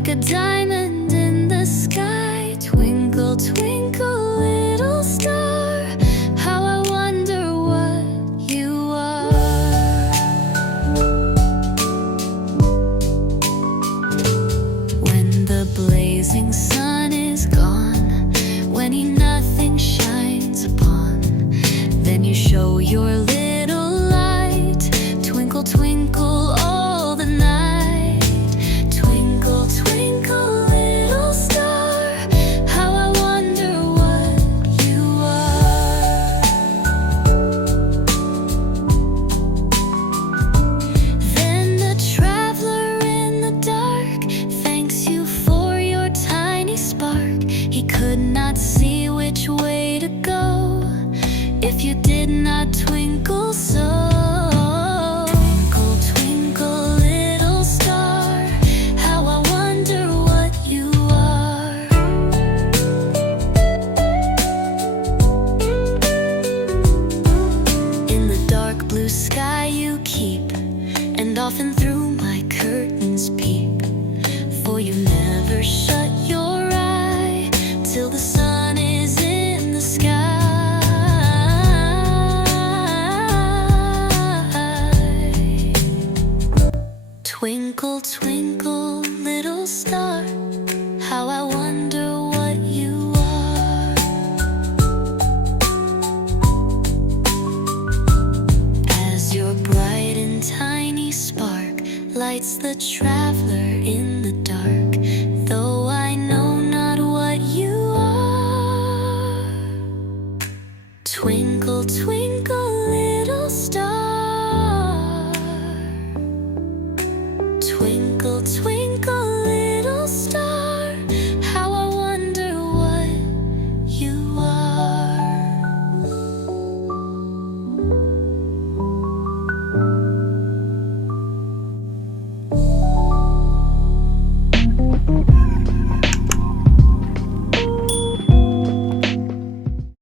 like a diamond in the sky. Twinkle, twinkle, little star, how I wonder what you are. When the blazing sun is gone, when nothing shines upon, then you show your little light. Twinkle, twinkle all the night. Twinkle, twinkle, little star, how I wonder what you are. Then the traveler in the dark thanks you for your tiny spark. He could not see which way to go if you did not twinkle so. Twinkle, twinkle, little star, how I wonder what you are. In the dark blue sky you keep, and often through my curtains peep, for you never shut your eye till the sun is in the sky. Twinkle, twinkle, little star, how I wonder what you are. As your bright and tiny spark lights the traveler in the dark, though I know not what you are. Twinkle, twinkle,